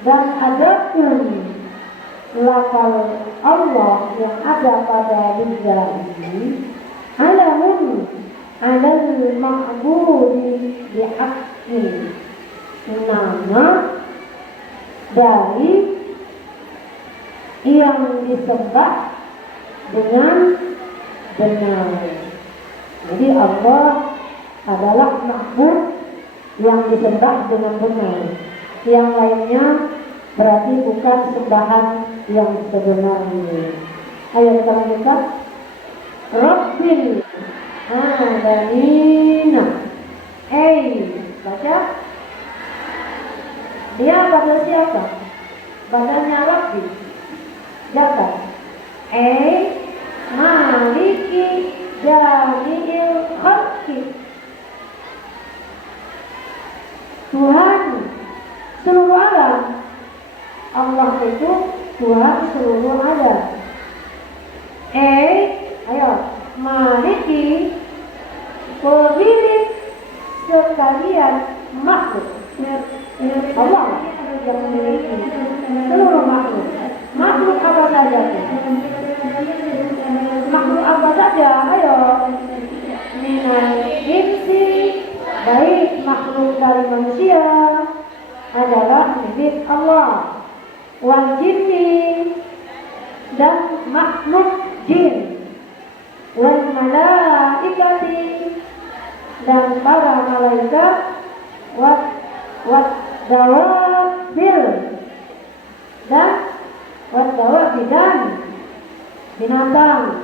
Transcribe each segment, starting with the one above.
dan adapun lakal Allah yang ada pada dunia ini alamun alal ma'budi bihaqqin, nama dari yang disembah dengan benar. Jadi Allah adalah ma'bud yang disembah dengan benar. Yang lainnya berarti bukan sembahan yang sebenarnya. Ayo kita lanjutkan. Rabbil Alamina. Baca. Dia pada siapa? Badannya Rabbi. Jaga. Maliki Jami'il Khalqi. Tuhan seluruh alam. Allah itu Tuhan seluruh alam. Ayo, Maliki pemilik sekalian makhluk. Allah yang memiliki seluruh makhluk. Makhluk apa saja? Makhluk apa saja? Ayo, minal insi, baik makhluk dari manusia adalah milik Allah. Wal jinni, dan makhluk jin. Wal malaikati, dan para malaikat. Wat dawabil, dan wat dawabil, dan binatang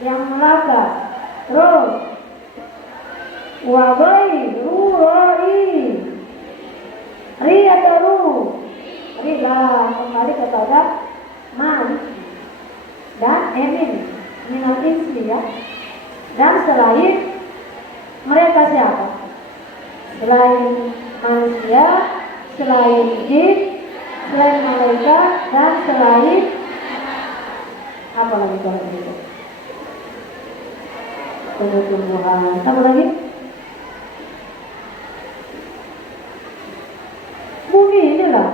yang melata. Terus wabai ruhi, ri atau ru, ri lah kembali kepada malik dan emin minal insi, ya. Dan selain mereka siapa? Selain manusia, selain jin, selain malaikat, dan selain apa lagi kalau begitu? Tumbuh-tumbuhan. Apa lagi? Bumi inilah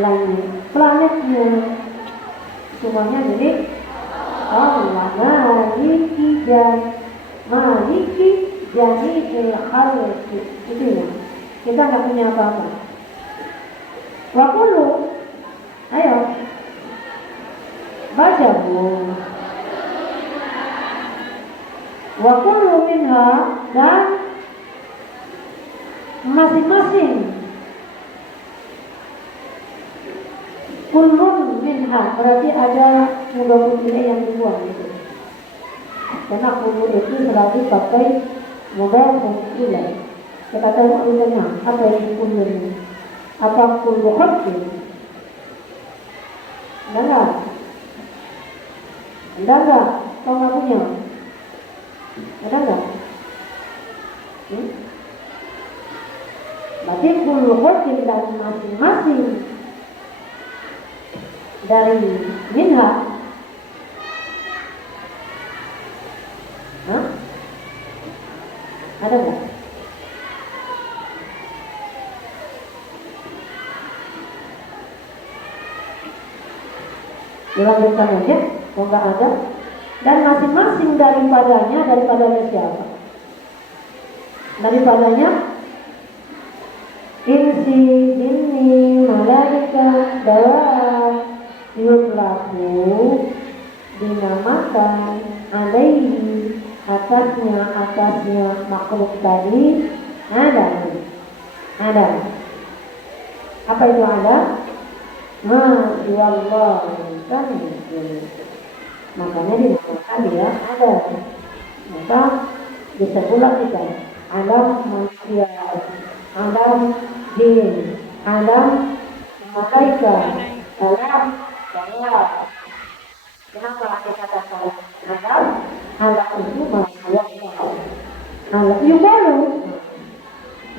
langit, planetnya, semuanya jadi Allah. Maliki Jami'il Khalqi. Itu ya. Kita nggak punya apa-apa. Wa kullu, ayo baca Bu. Wa kullu minha, dan masing-masing kullun minha berarti ada mudhaf ilaih yang dibuang gitu. Karena kullu itu selalu pakai mudhaf ilaih. Kita tahu artinya apa yang kullu ini? Apa kullu khalqin? Enggak? Kau nggak punya? Ada nggak? Berarti kullu khalqin, dan masing-masing dari minha. Ada nggak? Dilanjutkan aja, kalau nggak ada. Dan masing-masing daripadanya siapa? Daripadanya insi, jinni, malaikat, dawab, yutlaku, dinamakan alaihi, atasnya makhluk tadi ada. Apa itu ada? Wallah, kan itu. Makanya dinamakan dia ada. Maka disebutlah kita alam manusia, alam jin, alam malaikat, alam dawab. Kenapa kita katakan alam itu manusia? Alam itu baru.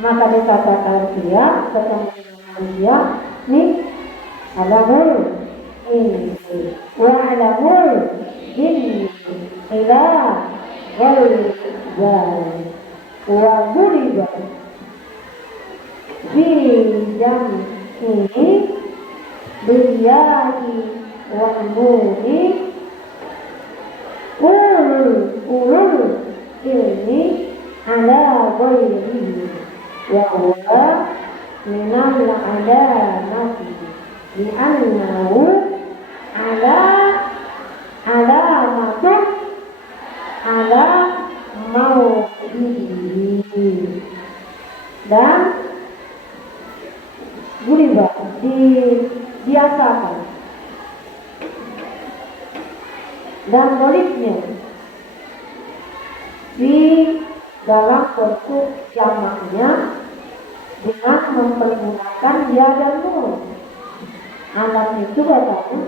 Maka dikatakan dia ketemu dengan manusia nih. Alamul insi wa alamul jinni ila wal jal wa duriba fi ini biyahi wa nuri ulul ilmi ala ghairihi wa huwa minal alamati li'annahu alamatun ala maulidihi. Dan guriba dibiasakan dan baliknya di dalam bentuk jamaknya dengan mempergunakan ya dan nun. Alam itu katanya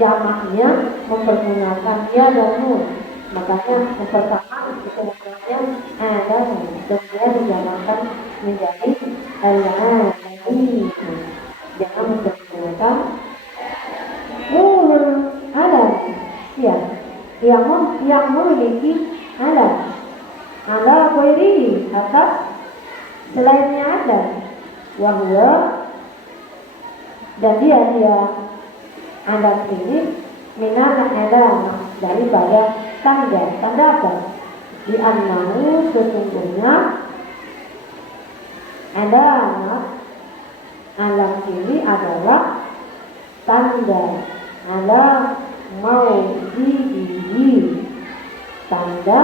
jamaknya mempergunakan ya dan nun. Makanya yang pertama itu namanya ada dan dia dijamakkan menjadi al-alami. Jangan mempergunakan ada ya yang memiliki ada ghairi atas selainnya ada wahwa dan dia ada ini minana ada daripada tanda apa di annahu sesungguhnya ada alam ini adalah tanda ala maulidihi tanda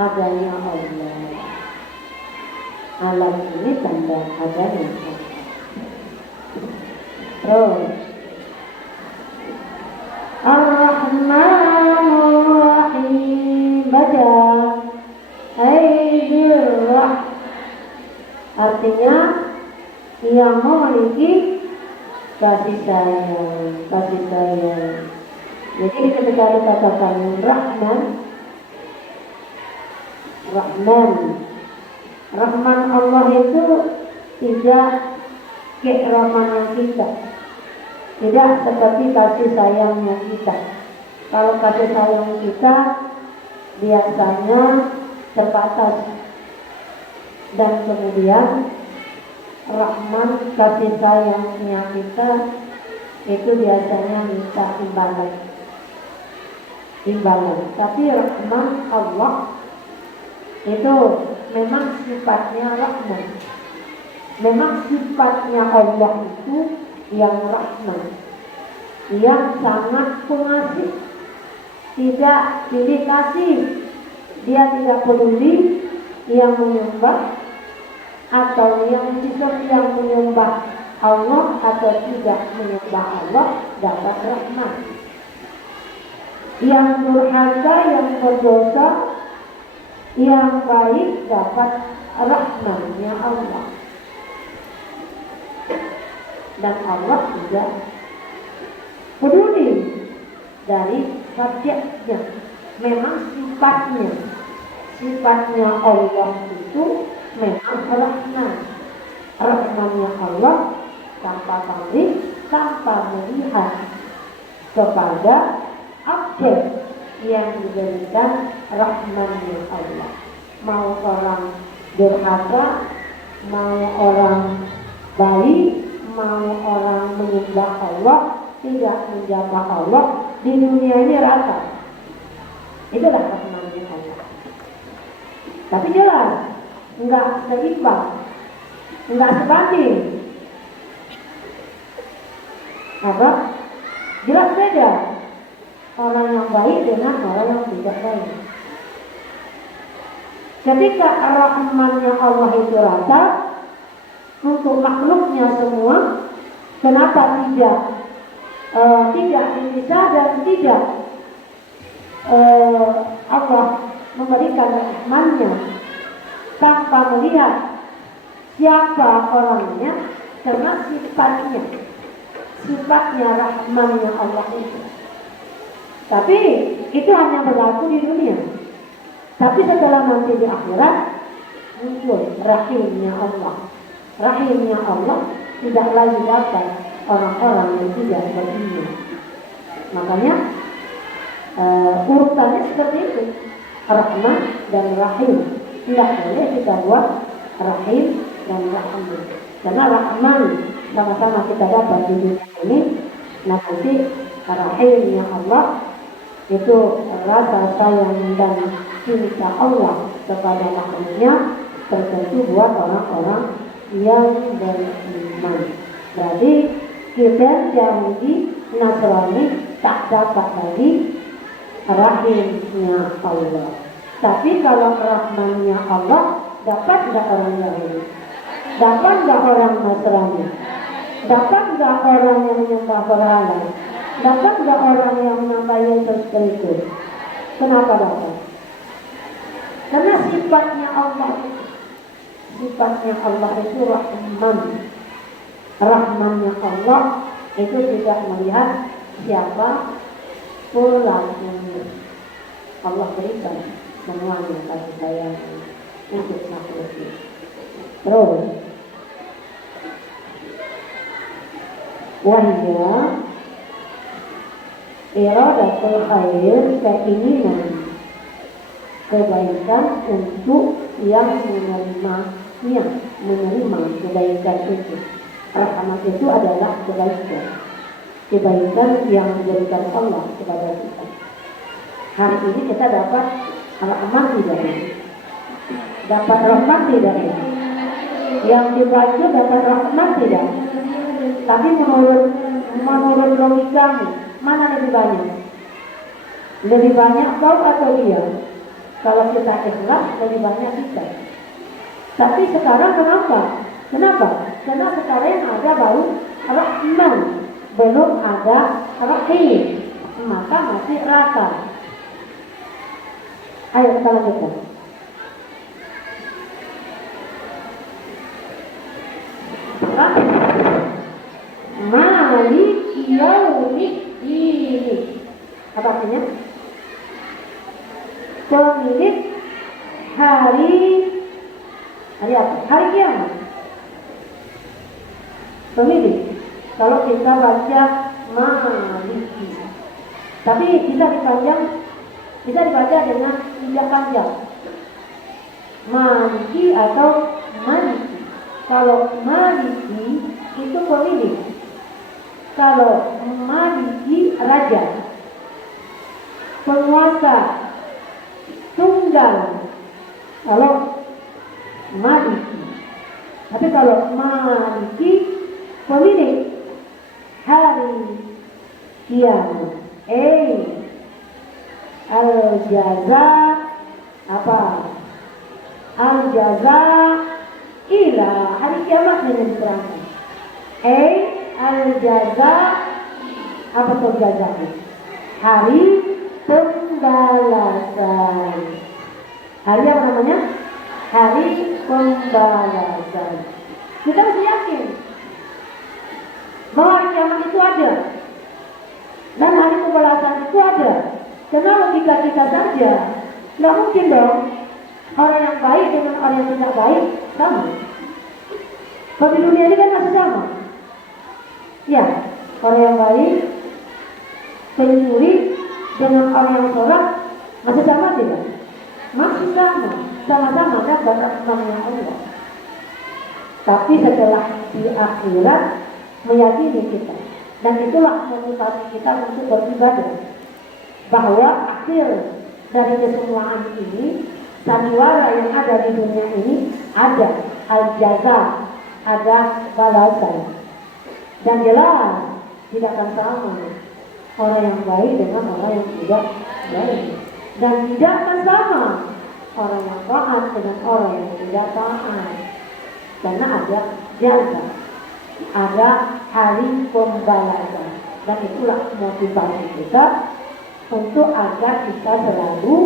adanya Allah. Alam ini tanda adanya Allah. Terus Ar-Rahmanur Rahim baca Aidirrah artinya yang memiliki kasih sayang. Jadi ketika dikatakan Rahman Allah itu tidak keikhlaman kita, tidak seperti kasih sayangnya kita. Kalau kasih sayang kita biasanya terbatas dan kemudian Rahman kasih sayangnya kita itu biasanya minta imbalan. Tapi Rahman Allah itu memang sifatnya Rahman. Memang sifatnya Allah itu yang Rahman, yang sangat pengasih, tidak pilih kasih. Dia tidak peduli yang menyembah atau yang menyembah Allah atau tidak menyembah Allah dapat Rahman. Yang durhaka, yang berdosa, yang baik dapat Rahmannya Allah. Dan Allah tidak peduli dari subjeknya. Memang sifatnya Allah itu memang Rahman. Rahmannya Allah tanpa pamrih, tanpa melihat kepada objek yang diberikan Rahmannya Allah. Mau orang durhaka, mau orang baik, mau orang menyembah Allah, tidak menjaga Allah, di dunia ini rata. Itulah Rahmannya Allah. Tapi jelas enggak seimbang, enggak sebanding. Apa? Jelas beda orang yang baik dengan orang yang tidak baik. Ketika Rahmannya Allah itu rata untuk makhluknya semua, kenapa tidak dipisah dan tidak Allah memberikan Rahmannya tanpa melihat siapa orangnya, karena sifatnya Rahmannya Allah itu. Tapi itu hanya berlaku di dunia. Tapi setelah nanti di akhirat muncul rahimnya Allah. Rahimnya Allah tidak lagi dapat orang-orang yang tidak beriman. Makanya urutannya seperti itu, Rahman dan Rahim. Tidak boleh kita buat rahim dan rahman. Karena rahman sama-sama kita dapat di dunia ini, nanti rahimnya Allah itu rasa sayang dan cinta Allah kepada makhluknya tertentu buat orang-orang yang beriman. Berarti kita Yahudi Nasrani tak dapat lagi rahimnya Allah. Tapi kalau rahmannya Allah, dapat nggak orang Yahudi? Dapat nggak orang Nasrani? Dapat nggak orang yang menyembah berhala? Dapat nggak orang yang menyembah Yesus Kristus? Kenapa dapat? Karena sifatnya Allah itu Rahman. Rahmannya Allah itu tidak melihat siapa pulangnya. Allah berikan semuanya kasih sayang untuk makhluknya. Terus, wahya iradatul khair, keinginan kebaikan untuk yang menerima kebaikan itu. Rahmat itu adalah kebaikan yang diberikan Allah kepada kita. Hari ini kita dapat rahmat tidak? Dapat rahmat tidak? Yang dibaca dapat rahmat tidak? Tapi menurut logikamu, mana lebih banyak? Lebih banyak kau atau dia? Kalau kita ikhlas, lebih banyak kita. Tapi sekarang kenapa? Karena sekarang yang ada baru Rahman, belum ada Rahim, maka masih rata. Ayo kita lanjutkan. Maliki yaumiddin. Apa artinya? Pemilik hari apa? Hari kiamat. Pemilik. Kalau kita baca Maliki, tapi bisa dibaca dengan tidak panjang. Maliki atau Maliki. Kalau Maliki itu pemilik. Kalau Maliki raja, penguasa, tunggal. Kalau Maliki. Tapi kalau Maliki pemilik hari kiamat. Al-jaza apa? Al-jaza ila hari kiamat dengan diterangkan. Al-jaza apa tuh jazanya? Hari pembalasan. Hari apa namanya? Hari pembalasan. Kita harus yakin bahwa hari kiamat itu ada dan hari pembalasan itu ada. Karena logika kita saja nggak mungkin dong orang yang baik dengan orang yang tidak baik sama. Kalau di dunia ini kan masih sama. Ya, orang yang baik pencuri dengan orang yang sholat masih sama tidak? Masih sama. Sama-sama dapat rahmatnya Allah. Tapi setelah di akhirat meyakini kita, dan itulah motivasi kita untuk beribadah, bahwa akhir dari kesemuaan ini, sandiwara yang ada di dunia ini, ada al-jaza, ada balasan. Dan jelas tidak akan sama orang yang baik dengan orang yang tidak baik, dan tidak akan sama orang yang taat dengan orang yang tidak taat. Karena ada jaza, ada hari pembalasan, dan itulah motivasi kita untuk agar kita selalu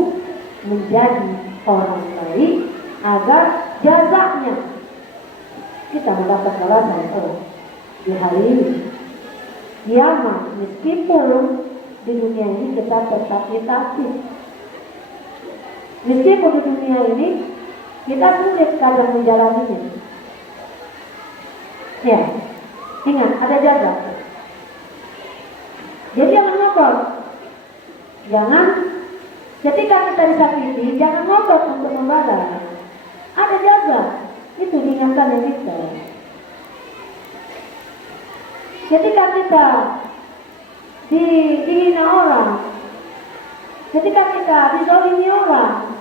menjadi orang baik, agar jazanya kita mendapat balasan di hari ini kiamat. Meskipun di dunia ini kita tetap ditaati, meskipun di dunia ini kita sulit kadang menjalaninya. Ya, ingat ada jaga. Jadi jangan ngotot. Jangan ketika kita disakiti, jangan ngotot untuk membalas. Ada jaza. Itu diingatkan kita. Ketika kita dihina orang, ketika kita dizalimi orang,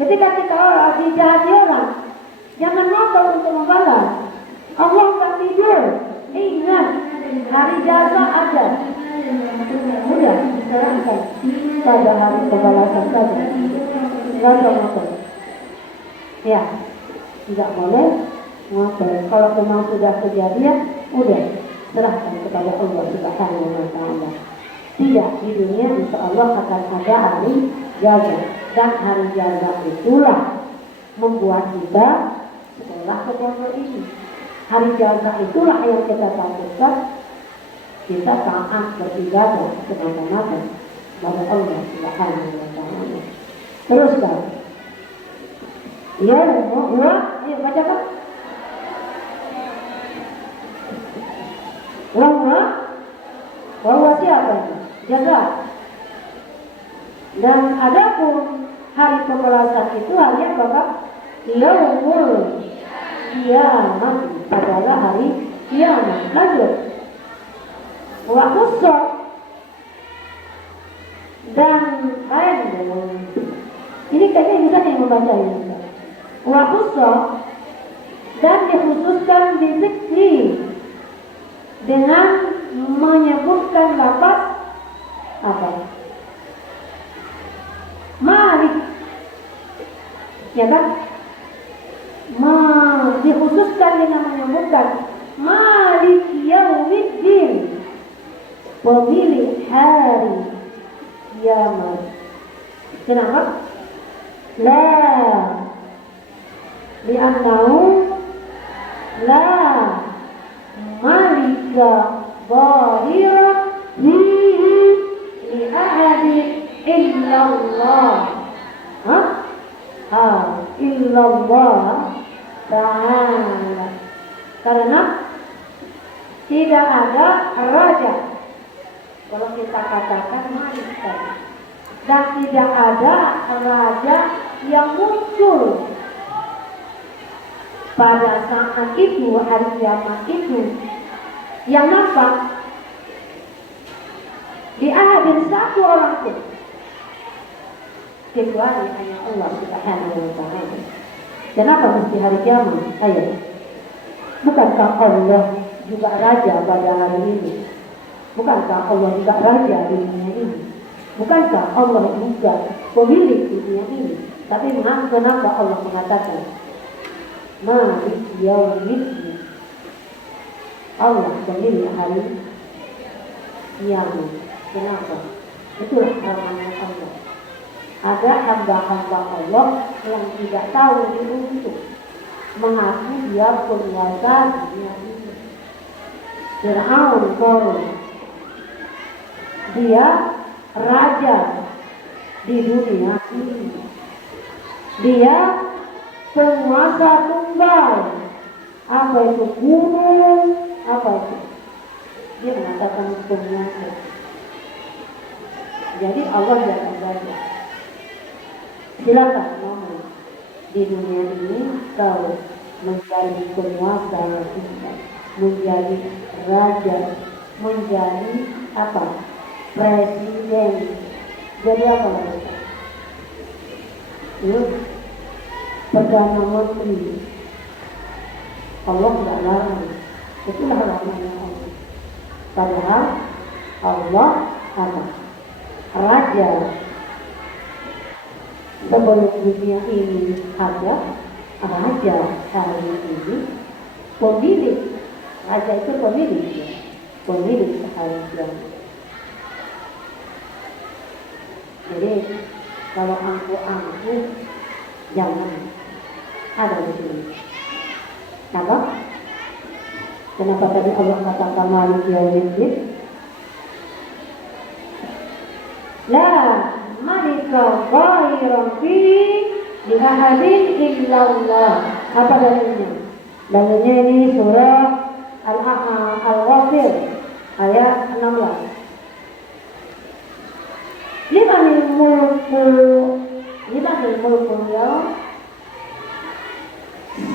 ketika kita dijahati orang, jangan ngotot untuk membalas. Allah tak tidur. Ingat, hari jaza ada. Mudah diserahkan pada hari pembalasan saja. Ngotot. Ya, tidak boleh ngotot. Kalau memang sudah kejadian, udah serahkan kepada Allah Subhanahu wa Ta'ala. Tidak, di dunia insya Allah akan ada hari jaza, dan hari jaza itulah membuat kita setelah kejadian ini. Hari jaza itulah yang kita takutkan, kita taat beribadah semata-mata kepada Allah Subhanahu wa Ta'ala. Teruskan. Ya, ayo bacakan. Bahwa siapa? Jaza. Dan adapun hari pembalasan itu hanya Bapak Yaumul Qiyamah, adalah hari kiamat. Lanjut. Wa khusus dan lain. Ini kayaknya bisa yang membaca ini. Wa khusus dan dikhususkan bizikri dengan menyebutkan lafaz apa? Malik. Ya kan? Dikhususkan dengan menyebutkan Malik Yaumiddin, pemilik hari kiamat. Kenapa? La li'annahu la malika zahira fihi li ahadin illallah. Illallah ta'ala. Karena tidak ada raja, kalau kita katakan malika, dan tidak ada raja yang muncul pada saat itu, hari kiamat itu, yang nampak di ahadin satu orang pun, kecuali hanya Allah Subhanahu wa Ta'ala. Kenapa mesti hari kiamat? Ayo, bukankah Allah juga raja pada hari ini? Bukankah Allah juga raja di dunia ini? Bukankah Allah juga pemilik dunia ini? Tapi kenapa Allah mengatakan Malik Yaumiddin, Allah pemilik hari kiamat? Kenapa? Itulah namanya Allah. Ada hamba-hamba Allah yang tidak tahu diuntung, mengaku dia penguasa dunia ini. Fir'aun Qarun, dia raja di dunia ini. Dia penguasa tunggal. Apa itu gunung? Apa itu? Dia mengatakan penguasa. Jadi Allah jangan raja. Silakan ngomong di dunia ini kau menjadi penguasa kita, menjadi raja, menjadi apa? Presiden. Jadi apa lagi? Perdana Menteri. Allah tidak larang. Itulah rahmatnya Allah. Padahal Allah apa? Raja. Sebelum dunia ini ada raja hari ini, pemilik. Raja itu pemilik, pemilik hari kiamat. Jadi kalau angku-angku jangan ada di sini. Kenapa? Kenapa tadi Allah katakan Malik Yaumiddin? La malika ghairan fi li ahadin illallah. Apa dalilnya? Dalilnya ini surah Al-Ghafir ayat 16. Limanil mulku ya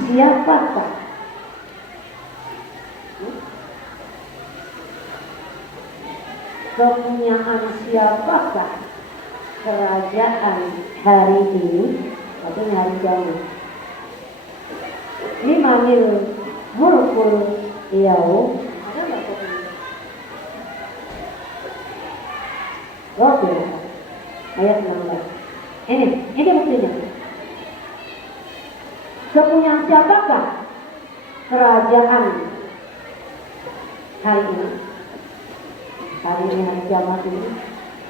siapakah? Kepunyaan siapakah kerajaan hari ini? Tapi hari kiamat. Ini manggil mulkul yaum. Ada nggak kepunyaan? Oke. Ayat 16. Ini buktinya. Kepunyaan siapakah kerajaan hari ini? Hari ini hari kiamat ini.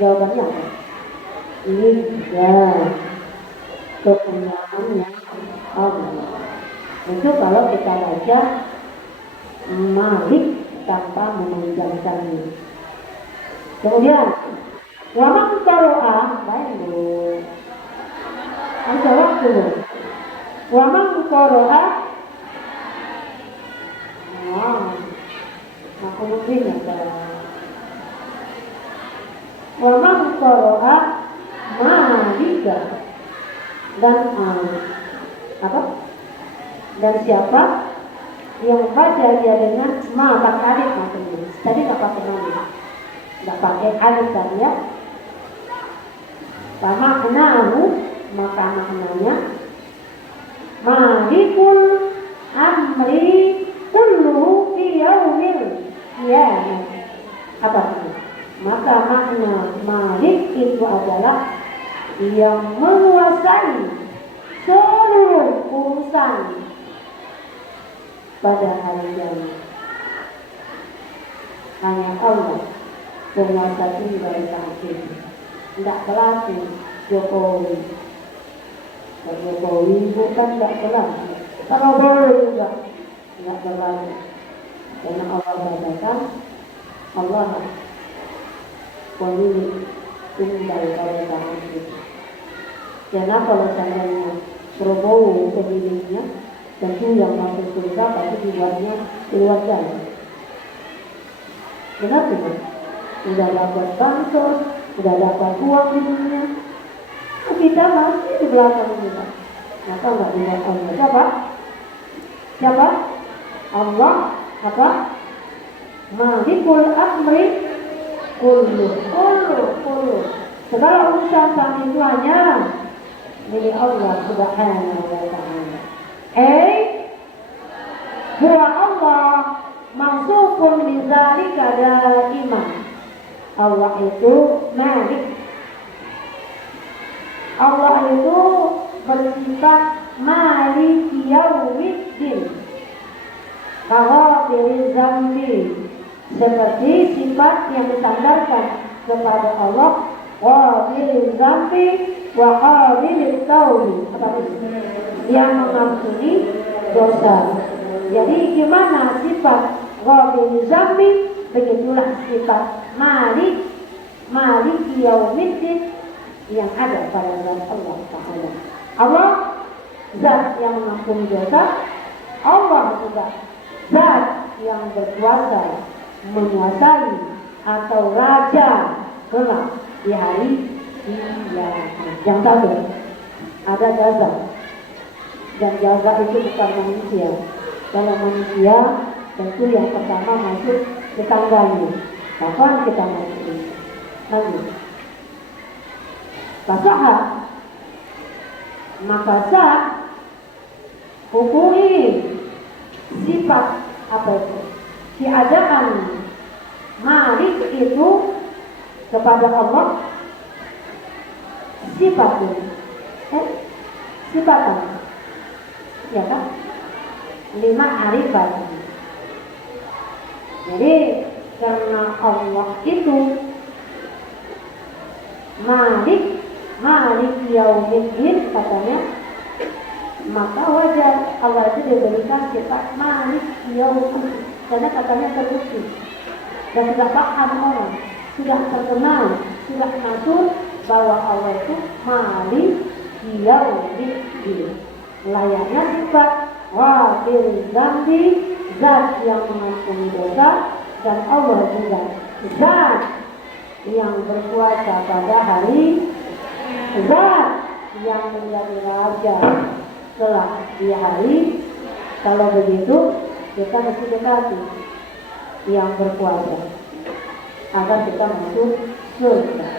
Jawabannya apa? Ini ya kepunyaannya Allah. Itu kalau kita baca Malik tanpa memanjangkannya. Kemudian wa man qara'a, baik dulu. Ada waktu. Wa man qara'a. Aku mungkin ya. Wa man qara'a Malika dan apa? Dan siapa yang baca dia dengan pakai alif maksudnya. Tadi nggak pakai alif, nggak pakai alif tadi ya. Maknahu, maka maknanya Malikul amri kulluhu fi yaumil qiyamah. Apa itu? Maka makna Malik itu adalah yang menguasai seluruh urusan pada hari kiamat. Hanya Allah penguasa tinggal sampai. Tidak berlaku Jokowi. Jokowi bukan tidak berlaku. Kalau boleh juga tidak berlaku. Karena Allah katakan Allah pemilik tinggal pada tangan itu. Karena kalau seandainya Prabowo pemiliknya, tentu yang masuk surga pasti dibuatnya keluar jalan. Benar tidak? Sudah dapat bansos, sudah dapat uang di dunia, kita masih di belakang kita. Maka nggak dibuat Allah. Siapa? Siapa? Allah apa? Malikul amri kullu. Segala urusan saat itu hanya milik Allah Subhanahu wa ta'ala. Huwa Allah maksufun bizalika daiman. Allah itu Malik. Allah itu bersifat Malik yaumiddin. Ghafiriz dzambi, seperti sifat yang disandarkan kepada Allah, Ghafiriz dzambi wa qabilit taubi, yang mengampuni dosa. Jadi gimana sifat Ghafiriz dzambi, begitulah sifat Malik yaumiddin yang ada pada zat Allah Ta'ala. Allah zat yang mengampuni dosa. Allah juga zat yang berkuasa menguasai atau raja kelak di hari kiamat. Yang satu ada jaza, dan jaza itu bukan manusia. Kalau manusia tentu yang pertama masuk tetangganya. Kapan kita masuk ini? Lanjut. Fasaha, maka sah hukumi sifat apa itu? Keadaan Malik itu kepada Allah sifat ini. Sifat apa? Ya kan? 5 arifat. Jadi karena Allah itu Malik yaumiddin katanya, maka wajar Allah itu diberikan sifat Malik yaumiddin, karena katanya terbukti dan sudah paham orang, sudah terkenal, sudah masuk bahwa Allah itu Malik yaumiddin. Layaknya sifat Ghafiriz dzambi, zat yang mengampuni dosa, dan Allah juga zat yang berkuasa pada hari, zat yang menjadi raja kelak di hari Kalau begitu kita mesti dekati yang berkuasa agar kita masuk surga,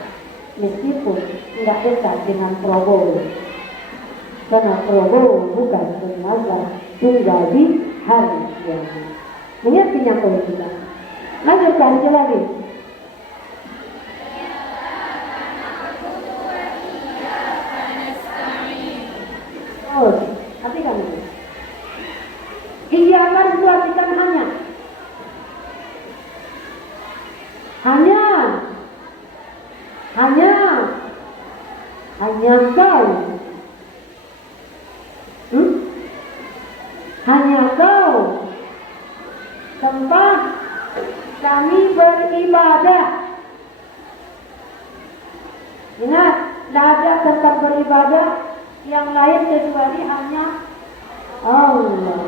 meskipun tidak dekat dengan Prabowo, karena Prabowo bukan penguasa tinggal di hari kiamat. Mengertinya kalau kita lanjutkan lagi. Oh, artikan ini. Iya kan itu artikan hanya kau, hanya kau tempat kami beribadah. Ingat, tidak ada tempat beribadah yang lain kecuali hanya Allah.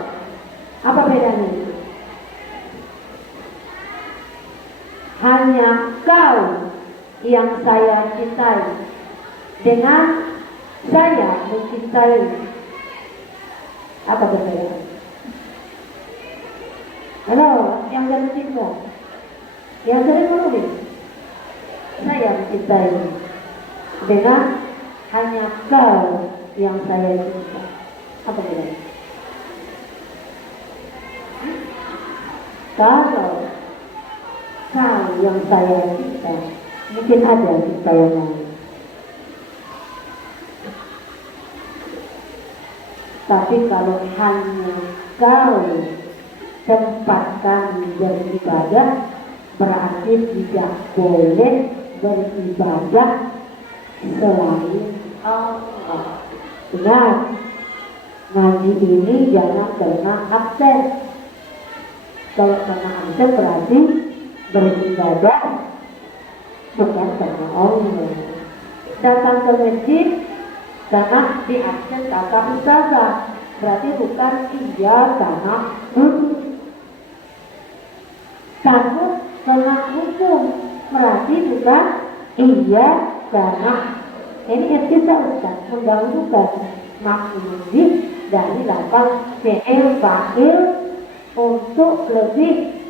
Apa bedanya itu? Hanya kau yang saya cintai dengan saya mencintai. Apa bedanya? Halo, yang jatuh cinta, yang sering menulis, saya mencintai dengan hanya kau yang saya cinta. Apa bedanya? Kalau kau yang saya cinta, mungkin ada cinta yang lain. Tapi kalau hanya kau tempat kami beribadah, berarti tidak boleh beribadah selain Allah. Ingat, ngaji ini jangan pernah absen. Kalau pernah absen berarti beribadah bukan karena Allah. Datang ke masjid karena di absen kata ustazah, berarti bukan iya karena takut karena hukum, berarti bukan iya karena ini yang kita ustaz mendahulukan maksudnya dari lafaz fi'il fa'il untuk lebih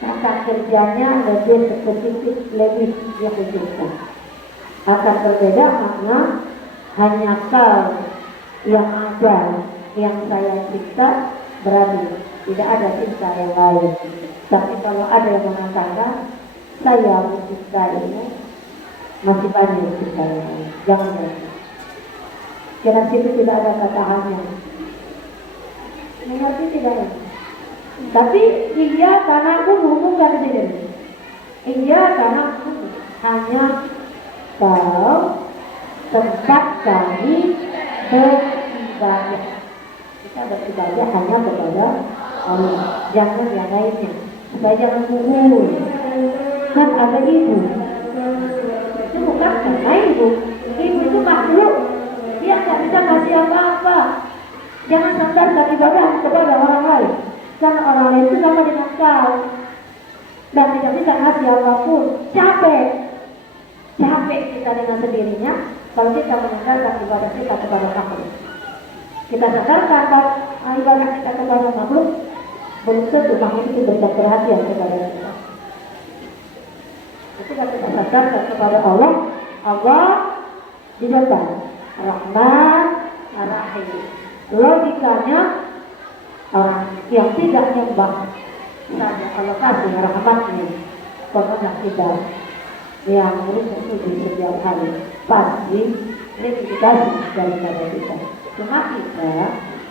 kata kerjanya lebih spesifik, lebih dikhususkan. Akan berbeda makna hanya kau yang ada yang saya cinta, berarti tidak ada cinta yang lain. Tapi kalau ada yang mengatakan saya mencintaimu, masih banyak cinta yang lain. Jangan lupa. Karena situ tidak ada kata hanya. Mengerti tidak? Tapi iya karena aku bukan sendiri. Iya karena aku hanya kau tempat kami beribadah. Kita beribadah hanya kepada Allah, jangan yang lainnya. Supaya jangan gugur. Kan ada ibu. Itu bukan karena ibu. Ibu itu makhluk. Dia nggak bisa ngasih apa-apa. Jangan sandarkan ibadah kepada orang lain. Karena orang lain itu sama dengan kau. Dan tidak bisa ngasih apapun. Capek kita dengan sendirinya kalau kita menyandarkan ibadah kita kepada makhluk. Kita sandarkan ibadah kita kepada makhluk, belum tentu makhluk itu berikan perhatian kepada kita. Ketika kita sandarkan kepada Allah, Allah di depan Rahman Ar-Rahim. Logikanya orang yang tidak nyembah saja Allah kasih rahmatnya kepada kita yang menuju di setiap hari pasti lebih dikasih daripada kita. Cuma kita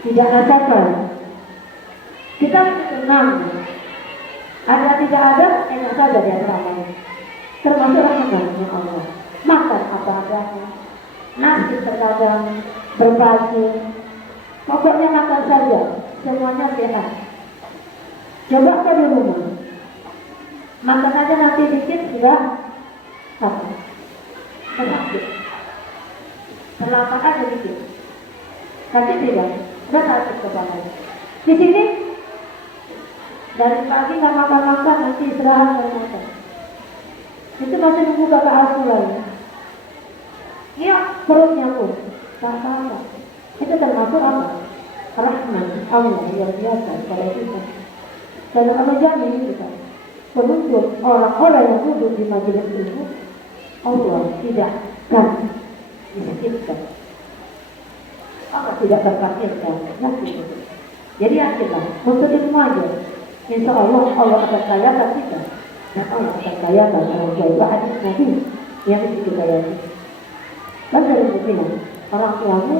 tidak rasakan. Kita tenang. Ada tidak ada, enak saja di antara Allah. Termasuk rahmatnya Allah. Makan apa adanya. Nasi terkadang berbagi. Pokoknya makan saja. Semuanya sehat. Coba ke di rumah. Makan aja nanti dikit sudah apa? Sakit. Terlambat aja dikit. Tapi tidak. Sudah sakit kepala. Di sini dari pagi nggak makan nanti istirahat makan. Itu masih nunggu kakak asuh lagi. Iya perutnya pun tak apa. Itu termasuk apa? rahmat Allah yang biasa pada kita. Dan Allah jamin kita penuntut orang-orang yang duduk di majelis ilmu Allah tidak akan disakitkan, Allah tidak terkafirkan. Jadi yakinlah untuk itu aja. Insya Allah Allah akan kayakan kita dan Allah akan kayakan orang tua. Itu hadis Nabi yang kita yakini. Dan dari buktinya orang tuamu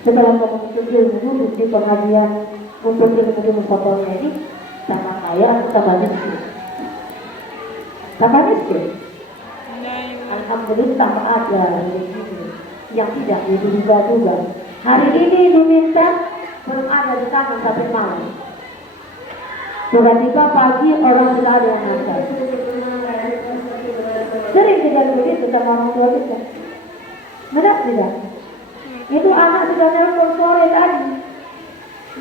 setelah kamu duduk di pengajian untuk ilmu fotonya ini sama kaya atau sama miskin? Sama miskin. Alhamdulillah sama ada yang tidak diduga juga. Hari ini diminta belum ada di tangan sampai malam. Tiba-tiba pagi orang sudah ada yang masak. Sering tidak begitu sama orang tua kita. Benar tidak? Itu anak sudah nelfon sore tadi,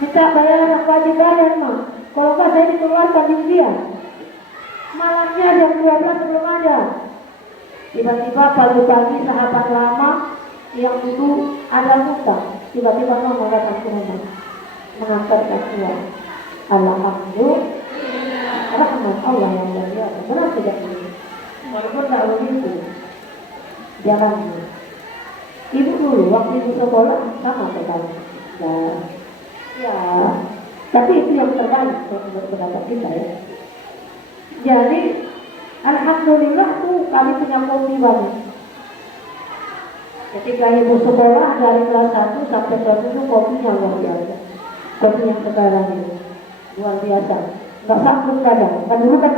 minta bayaran kewajiban mah. Kalau nggak saya dikeluarkan di dia. Malamnya jam 12 belum ada. Tiba-tiba pagi-pagi sahabat lama yang dulu ada hutang, tiba-tiba mama datang ke rumah mengantarkan uang. Alhamdulillah, rahmat Allah yang luar biasa. Benar tidak ini? Walaupun tak begitu, jalannya. Ibu dulu waktu ibu sekolah sama sekali. Ya, tapi itu yang terbaik menurut pendapat kita ya. Jadi, alhamdulillah tuh kami punya kopi banyak. Ketika ibu sekolah dari kelas 1 sampai kelas 7 kopinya luar biasa. Kopi yang sekarang ini luar biasa. Nggak sanggup kadang. Kan dulu kan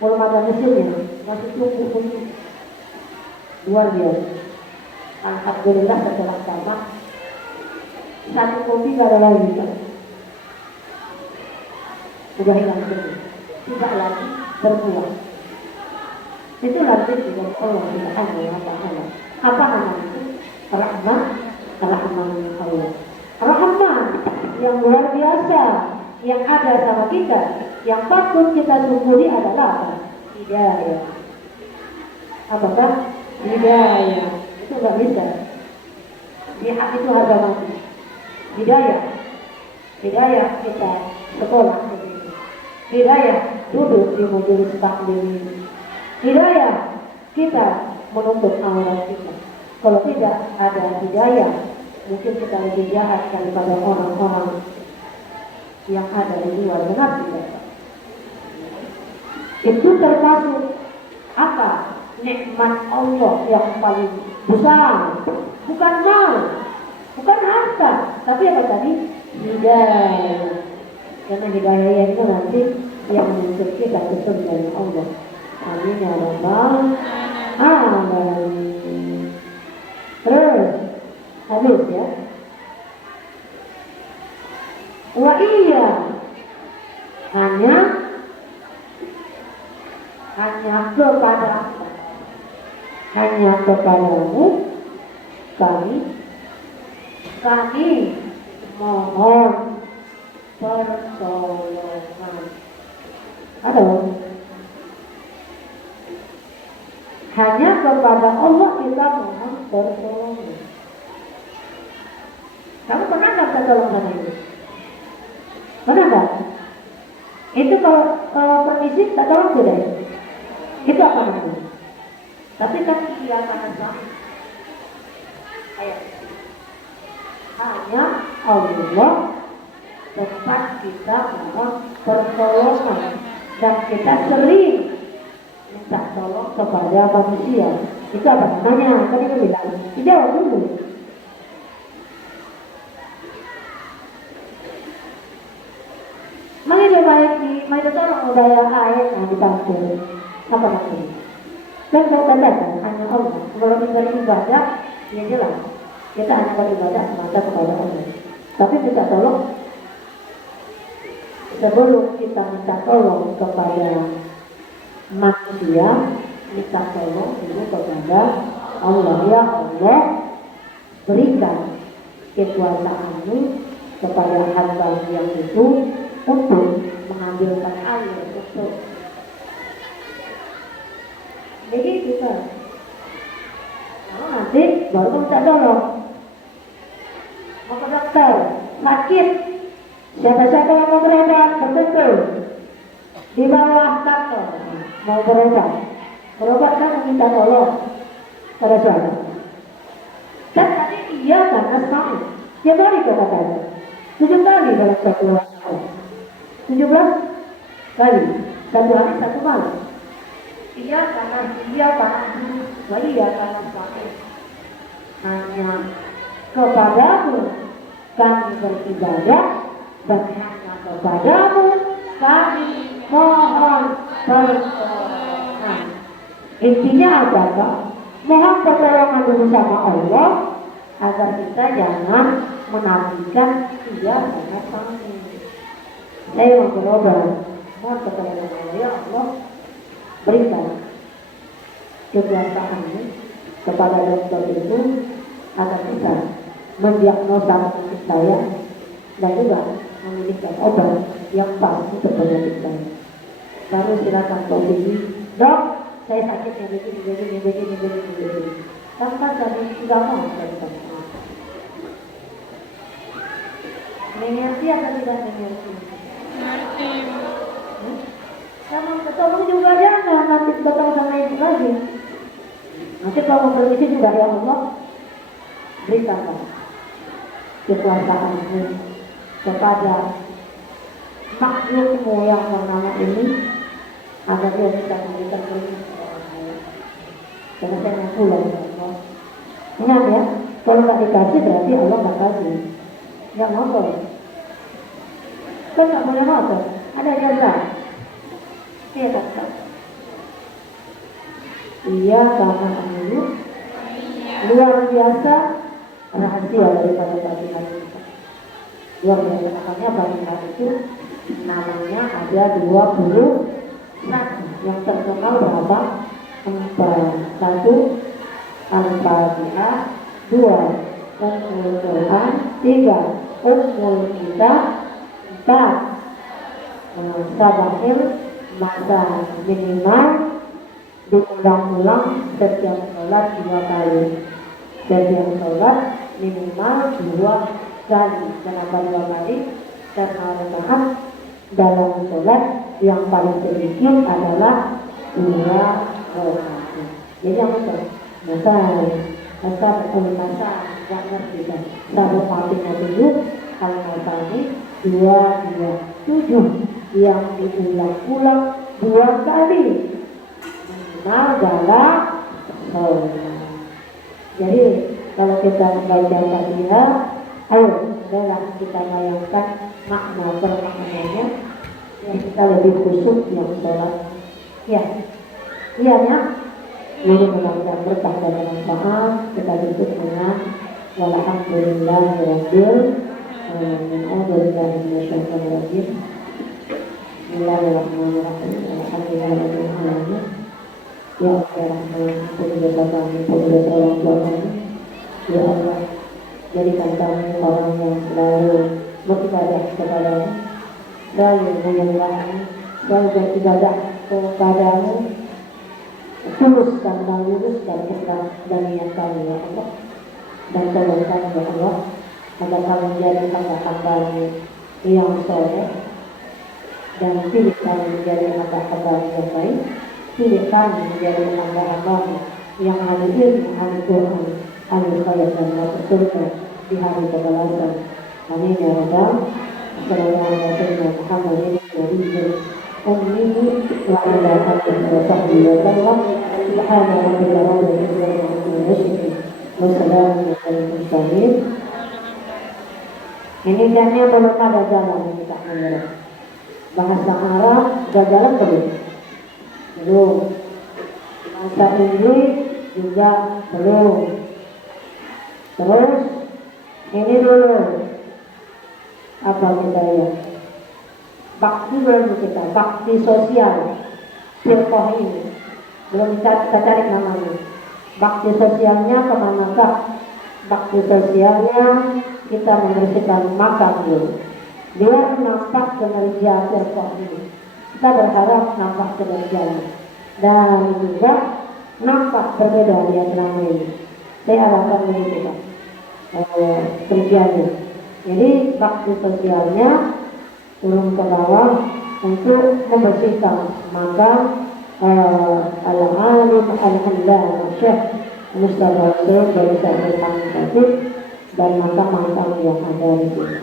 belum ada mesinnya, masih tunggu kopi. Luar biasa. Alhamdulillah setelah tamat satu kopi gak ada lagi kan? Sudah hilang semua, tidak lagi berbuah. Itu nanti juga Allah Subhanahu wa Ta'ala. Apa namanya itu? Rahmat Allah. Rahmat yang luar biasa yang ada sama kita, yang patut kita syukuri adalah apa? Hidayah. Apakah? Hidayah. Itu nggak bisa. Lihat itu harga mati. Hidayah kita sekolah. Hidayah duduk di majelis taklim. Hidayah kita menuntut aurat kita. Kalau tidak ada hidayah, mungkin kita lebih jahat daripada orang-orang yang ada di luar. Benar tidak? Itu termasuk apa? Nikmat Allah yang paling besar. Bukan mal, bukan harta, tapi apa tadi? Hidayah. Karena hidayah itu nanti yang menuntut kita ke surga Allah. Amin ya rabbal alamin. Terus habis ya. Wa iya hanya kepadamu kami mohon pertolongan. Ada hanya kepada Allah kita mohon pertolongan. Kamu pernah nggak minta tolong sama ini? Pernah nggak? Itu kalau permisi tak tolong tidak? Itu apa namanya? Tapi kan dia akan sama. Hanya Allah tempat kita mohon pertolongan dan kita sering minta tolong kepada manusia. Itu apa namanya? Tadi aku bilang, dijawab dulu. Mari dia tolong udara air yang ditampil. Apa namanya? Dan saya hanya Allah. Kalau kita ibadah, ya jelas kita hanya beribadah semata kepada Allah. Tapi minta tolong sebelum kita minta tolong kepada manusia, minta tolong dulu kepada Allah. Ya Allah, berikan kekuasaan-Mu kepada hamba yang itu untuk mengambilkan air untuk begitu kan. Nah, nanti baru minta tolong mau ke dokter, sakit, siapa-siapa yang mau berobat berkumpul di bawah kantor mau berobat kan meminta tolong pada siapa? Dan tadi iya karena sama dia balik kata-kata 7 kali dalam satu waktu 17 kali satu hari satu malam. Iya karena iya karena sakit hanya kepadamu kami beribadah dan hanya kepadamu kami mohon pertolongan. Intinya adalah mohon pertolongan dulu sama Allah agar kita jangan menafikan dia sangat sakit. Saya mau berobat, mohon pertolongan Allah, ya Allah berikan kekuasaan kepada dokter itu agar bisa mendiagnosa penyakit saya dan juga memilihkan obat yang pas untuk penyakit saya. Baru silakan kau pilih, dok, saya sakit yang begini. Tanpa jadi tidak mau saya katakan. Mengerti atau tidak mengerti? Mengerti. Kamu ketemu juga jangan nanti ketemu sama ibu lagi. Nanti kalau permisi juga ya Allah berikan kekuasaan-Mu kepada makhlukmu yang bernama ini agar dia bisa memberikan permisi kepada orang lain. Karena saya mau pulang ya Allah. Ingat ya, kalau nggak dikasih berarti Allah nggak kasih. Nggak ngotot. Kan nggak boleh ngotot. Ada jasa. Iya kata. Iya karena ini luar biasa rahasia daripada Fatihah kita. Luar biasa makanya Fatihah itu namanya ada 20 yang terkenal berapa? 4. 1 Al-Fatihah, 2 Ummul Quran, 3 Ummul Kitab, 4 Sabahil masa minimal diulang-ulang setiap sholat 2 kali. Setiap sholat minimal 2 kali. Kenapa 2 kali? Karena rakaat dalam sholat yang paling sedikit adalah 2 rakaat. Jadi yang betul. Masa yang ngerti kan. Satu Fatihah dulu, Al-Fatihah 227 yang diulang-ulang 2 kali minimal dalam sholat. Jadi kalau kita membaca Fatihah, ayo adalah kita bayangkan makna permaknanya yang kita lebih khusyuk yang sholat. Ya, iya ya. Jadi mudah-mudahan berkah dan manfaat. Kita tutup dengan walhamdulillahirabbil alamin. Bismillahirrahmanirrahim. Alhamdulillahirabbil alamin. Ya Allah, ampuni dosa kami, ampuni dosa orang tua kami. Ya Allah, jadikan kami orang yang selalu beribadah kepada-Mu, selalu menyembah-Mu, selalu beribadah kepada-Mu, tulus dan lurus dan ikhlas dan niat kami ya Allah. Dan tolong kami ya Allah agar kami menjadi hamba-Hamba-Mu yang soleh, dan pilih kami menjadi hamba-Hamba-Mu yang baik. Pilih kami menjadi hamba-Hamba-Mu yang ahli ilmu, ahli Quran, ahli khair dan masuk surga di hari kebalasan. Amin ya Rabbal. Assalamualaikum warahmatullahi wabarakatuh. Ummi wa ala alihi wa sahbihi wa sallam. Subhana rabbika rabbil izzati amma yasifun. Wassalamu alal mursalin. Ini jamnya belum ada jalan kita mengira. Bahasa Arab sudah jalan belum? Bahasa Inggris juga belum. Terus ini dulu apa kita ya? Bakti dulu kita, bakti sosial. Firqah ini belum kita cari namanya. Bakti sosialnya kemanakah? Bakti sosialnya kita membersihkan makam dulu. Biar nampak kinerja firqah ini. Kita berharap nampak kinerjanya. Dan juga nampak perbedaan yang selama ini. Saya harapkan begitu Pak. Kerjanya. Jadi bakti sosialnya turun ke bawah untuk membersihkan. Maka al-alim al-halal Syekh Mustafa Hussein dari Syekh dan makam-makam yang ada di sini.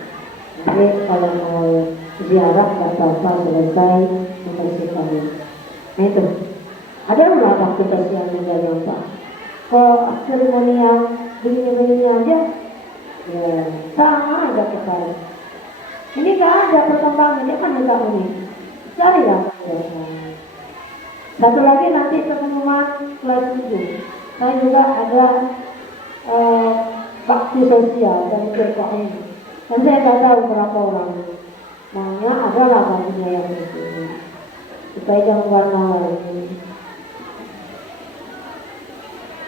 Jadi kalau mau ziarah nggak apa-apa, selesai membersihkan ini. Nah itu ada nggak bakti sosial menjadi apa? Kok seremonial begini-begini aja, ya sama aja kepala. Ini nggak ada perkembangan, dia kan nggak unik. Cari lah. Satu lagi nanti pengumuman kelas 7. Saya juga ada bakti sosial dari PKN. Dan saya nggak tahu berapa orang. Maunya adalah baginya yang itu. Supaya jangan warna-warni.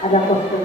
Ada kostum.